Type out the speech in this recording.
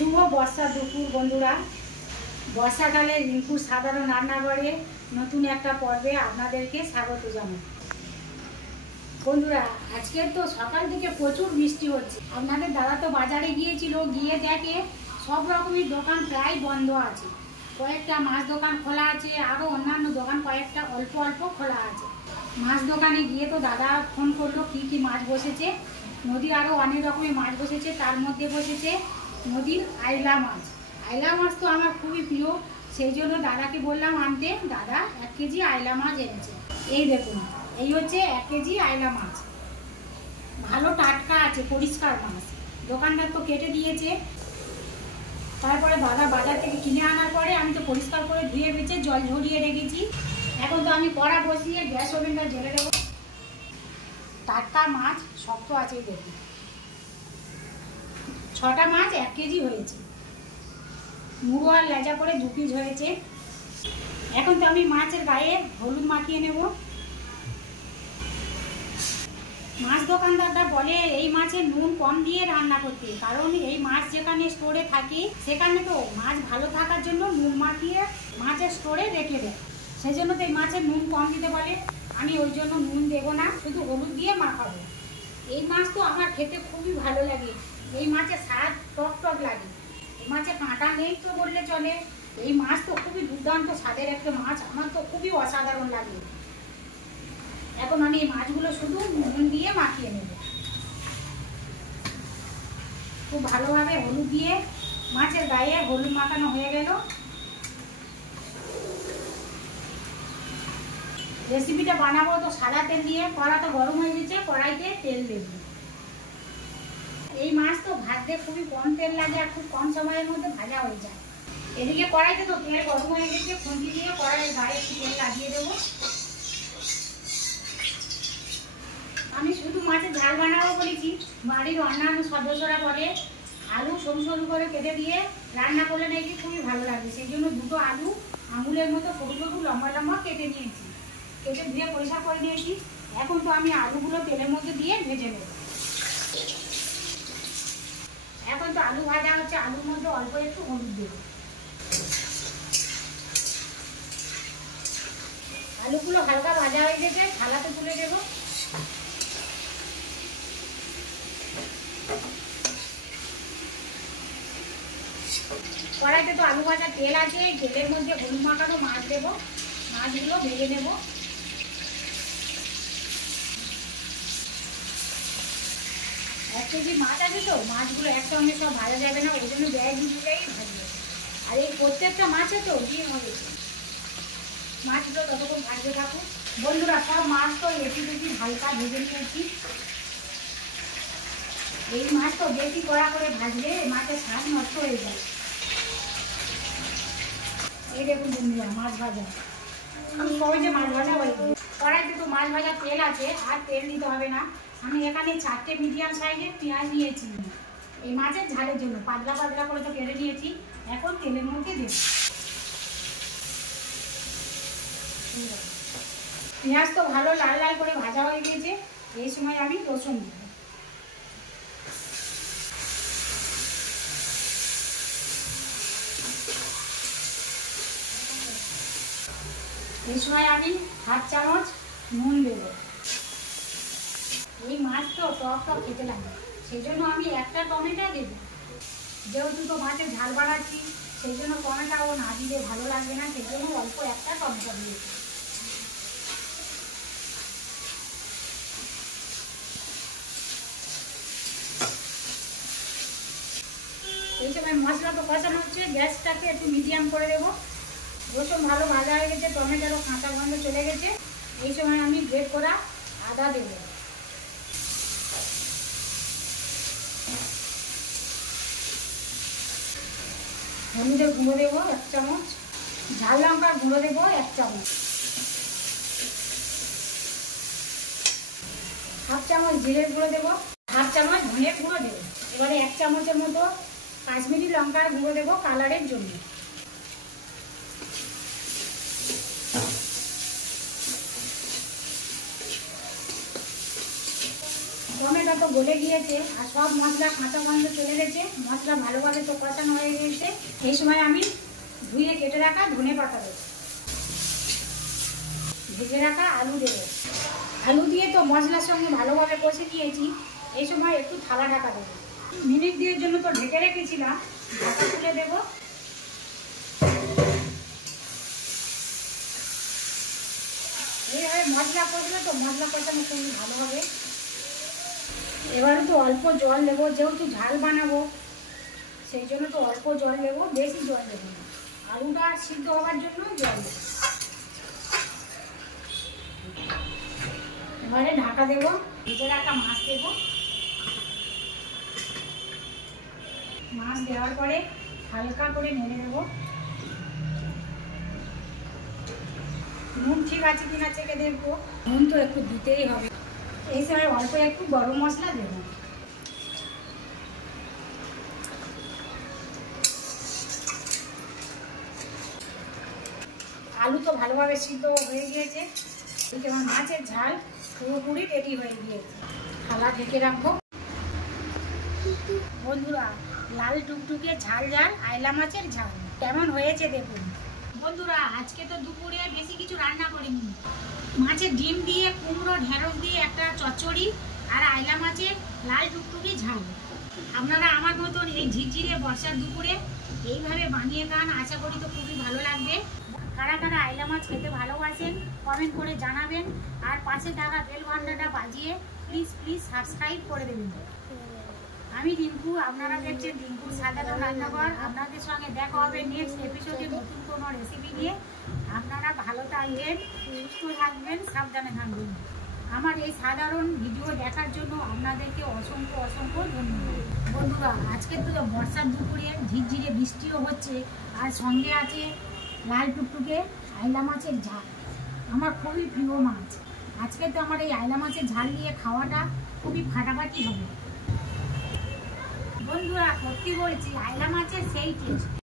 শুভ বর্ষা দুপুর বন্ধুরা। বর্ষাকালে রিঙ্কুর সাধারণ রান্নাঘরে নতুন একটা পর্বে আপনাদেরকে স্বাগত জানাই। বন্ধুরা, আজকে তো সকাল থেকে প্রচুর বৃষ্টি হচ্ছে। আপনাদের দাদা তো বাজারে গিয়েছিল, গিয়ে দেখে সব রকমের দোকান প্রায় বন্ধ আছে। কয়েকটা মাছ দোকান খোলা আছে, আরও অন্যান্য দোকান কয়েকটা অল্প অল্প খোলা আছে। মাছ দোকানে গিয়ে তো দাদা ফোন করলো কী কী মাছ বসেছে। নদীর আরও অনেক রকমের মাছ বসেছে, তার মধ্যে বসেছে নদীর আইলা মাছ। আইলা মাছ তো আমার খুবই প্রিয়, সেই জন্য দাদাকে বললাম আনতে। দাদা 1 কেজি আইলা মাছ এনেছে। এই দেখুন, এই হচ্ছে 1 কেজি আইলা মাছ। ভালো টাটকা আছে, পরিষ্কার মাছ। দোকানদার তো কেটে দিয়েছে। তারপরে দাদা বাজার থেকে কিনে আনার পরে আমি তো পরিষ্কার করে ধুয়ে বেছে জল ঝরিয়ে রেখেছি। এখন তো আমি কড়া বসিয়ে গ্যাস ওভেনটা জ্বেলে দেবো। টাটকা মাছ শক্ত আছে, দেখুন 6টা মাছ 1 কেজি হয়েছে। মুড়ো আর লেজা করে 2 পিস হয়েছে। এখন তো আমি মাছের গায়ে হলুদ মাখিয়ে নেব। মাছ দোকানদারটা বলে এই মাছের নুন কম দিয়ে রান্না করতে, কারণ এই মাছ যেখানে স্টোরে থাকে সেখানে তো মাছ ভালো থাকার জন্য নুন মাখিয়ে মাছের স্টোরে রেখে দেয়। সেই জন্য তো এই মাছের নুন কম দিতে বলে। আমি ওই জন্য নুন দেবো না, শুধু হলুদ দিয়ে মাখাবো। এই মাছ তো আমার খেতে খুবই ভালো লাগে। এই মাছের স্বাদ টক টক লাগে। এই মাছে কাঁটা নেই তো বললে চলে। এই মাছ তো খুবই দুর্দান্ত স্বাদের একটা মাছ, আমার তো খুবই অসাধারণ লাগে। এখন আমি এই মাছগুলো শুধু নুন দিয়ে মাখিয়ে নেব। খুব ভালোভাবে হলুদ দিয়ে মাছের গায়ে হলুদ মাখানো হয়ে গেল। রেসিপিটা বানাবো তো সাদা তেল দিয়ে। কড়া তো গরম হয়ে গেছে, কড়াইতে তেল দেব। এই মাছ তো ভাজতে খুবই কম তেল লাগে আর খুব কম সময়ের মধ্যে ভাজা হয়ে যায়। এদিকে কড়াইতে তো তেল গরম হয়ে গেছে, খুন্তি দিয়ে কড়াইয়ের গায়ে একটু তেল লাগিয়ে দেবো। আমি শুধু মাছের ঝাল বানাবো বলেছি, বাড়ির অন্যান্য সদস্যরা বলে আলু সরু সরু করে কেটে দিয়ে রান্না করলে নাকি খুবই ভালো লাগে। সেই জন্য 2টো আলু আঙুলের মতো সরু সরু লম্বা লম্বা কেটে নিয়েছি, কেটে ধুয়ে পরিষ্কার করে নিয়েছি। এখন তো আমি আলুগুলো তেলের মধ্যে দিয়ে ভেজে নেব। এখন তো আলু ভাজা হচ্ছে, আলুর মধ্যে অল্প একটু হলুদ দেব। আলুগুলো হালকা ভাজা হয়ে গেছে, থালাতে তুলে দেবো। কড়াইতে তো আলু ভাজা তেল আছে, তেলের মধ্যে হলুদ মাখানো মাছ দেবো। মাছগুলো ভেজে নেব। এক কেজি মাছ আছে তো, মাছগুলো একসঙ্গে সব ভাজা যাবে না, ওই জন্য ব্যাগ দিয়েই ভাজবে। আর এই প্রত্যেকটা মাছে তো ডিম হয়েছে। মাছগুলো ততক্ষণ ভাজতে থাকুন। বন্ধুরা, সব মাছ তো এটি বেশি হালকা ভেজে নিয়েছি। এই মাছ তো বেশি কড়া করে ভাজলে মাছের স্বাদ নষ্ট হয়ে যায়। এই দেখুন বন্ধুরা, মাছ ভাজা আমি সহজে মাছ ভাজা হয়ে যায়। কড়াইতে তো মাছ ভাজা তেল আছে, আর তেল দিতে হবে না। আমি এখানে 4টে মিডিয়াম সাইজের পেঁয়াজ নিয়েছি এই মাছের ঝালের জন্য। পাতলা পাতলা করে তো কেটে নিয়েছি। এখন তেলের মধ্যে দেব। পেঁয়াজ তো ভালো লাল লাল করে ভাজা হয়ে গেছে। এই সময় আমি রসুন দেব। এই সময় আমি 1/2 চামচ নুন দেব। এই মাছ তো টক টক খেতে লাগে, সেই জন্য আমি একটা টমেটো দেব। যেহেতু তো মাছের ঝাল বানাচ্ছি, সেই জন্য টমেটোও না দিলে ভালো লাগবে না, সেই জন্য অল্প একটা টমেটো দিয়েছি। এই সময় মশলা তো কষানো হচ্ছে, গ্যাসটাকে একটু মিডিয়াম করে দেবো। রসুন ভালো ভাজা হয়ে গেছে, টমেটোরও কাঁচা গন্ধ চলে গেছে। এই সময় আমি গ্রেট করা আদা দেবো। হলুদের গুঁড়ো দেবো 1 চামচ। ঝাল লঙ্কার গুঁড়ো দেবো 1 চামচ। 1/2 চামচ জিরের গুঁড়ো দেবো। 1/2 চামচ ধনের গুঁড়ো দেবো। এবারে 1 চামচের মতো কাশ্মীরি লঙ্কার গুঁড়ো দেবো কালারের জন্য। টমেটো তো গলে গিয়েছে আর সব মশলা কাঁচা গন্ধ চলে গেছে, মশলা ভালোভাবে তো কষানো হয়ে গিয়েছে। এই সময় আমি ধুয়ে কেটে রাখা ধনে পাতা দেবো, ভেজে রাখা আলু দেবো। আলু দিয়ে তো মশলার সঙ্গে ভালোভাবে কষে নিয়েছি। এই সময় একটু থালা ঢাকা দেবো। মিনিট দুয়ের জন্য তো ঢেকে রেখেছিলাম, ঢাকা তুলে দেবো। এইভাবে মশলা কষলে তো মশলা কষানো খুবই ভালো হবে। এবারে তো অল্প জল দেবো, যেহেতু ঝাল বানাবো সেই জন্য তো অল্প জল দেবো, বেশি জল দেবো না। আলুটা সিদ্ধ হওয়ার জন্য জল দেবো। এবারে ঢাকা দেবো, ভেজে রাখা মাছ দেবো। মাছ দেওয়ার পরে হালকা করে নেড়ে দেবো। নুন ঠিক আছে কিনা চেখে দেখবো, নুন তো একটু দিতেই হবে। এই সময় অল্প একটু গরম মশলা দেবো। আলু তো ভালোভাবে সিদ্ধ হয়ে গিয়েছে, যেমন মাছের ঝাল পুরোপুরি রেডি হয়ে গিয়েছে। থালা ঢেকে রাখবো। বন্ধুরা, লাল টুকটুকে ঝাল ঝাল আইলা মাছের ঝাল কেমন হয়েছে দেখুন। বন্ধুরা, আজকে তো দুপুরে বেশি কিছু রান্না করিনি। মাছের ডিম দিয়ে, কুমড়ো ঢেঁড়স দিয়ে একটা চচ্চড়ি আর আইলা মাছের লাল টুকটুকে ঝাল। আপনারা আমার মতন এই ঝিরঝিরে বর্ষার দুপুরে এইভাবে বানিয়ে খান, আশা করি তো খুবই ভালো লাগবে। কারা কারা আইলা মাছ খেতে ভালোবাসেন কমেন্ট করে জানাবেন, আর পাশে থাকা বেল ঘন্টাটা বাজিয়ে প্লিজ সাবস্ক্রাইব করে দেবেন। আমি রিঙ্কু, আপনারা দেখছেন রিঙ্কুর সাধারণ রান্নাঘর। আপনাদের সঙ্গে দেখা হবে নেক্সট এপিসোডে নতুন কোনো রেসিপি নিয়ে। আপনারা ভালো থাকবেন, সুস্থ থাকবেন, সাবধানে থাকবেন। আমার এই সাধারণ ভিডিও দেখার জন্য আপনাদেরকে অসংখ্য ধন্যবাদ। বন্ধুরা, আজকে তো বর্ষার দুপুরে ঝিরঝিরে বৃষ্টিও হচ্ছে, আর সঙ্গে আছে লাল টুকটুকে আইলা মাছের ঝাল, আমার খুবই প্রিয় মাছ। আজকে তো আমার এই আইলা মাছের ঝাল দিয়ে খাওয়াটা খুবই ফাটাফাটি হবে। বন্ধুরা, সত্যি বলছি, আইলা মাছের সেই টেস্ট।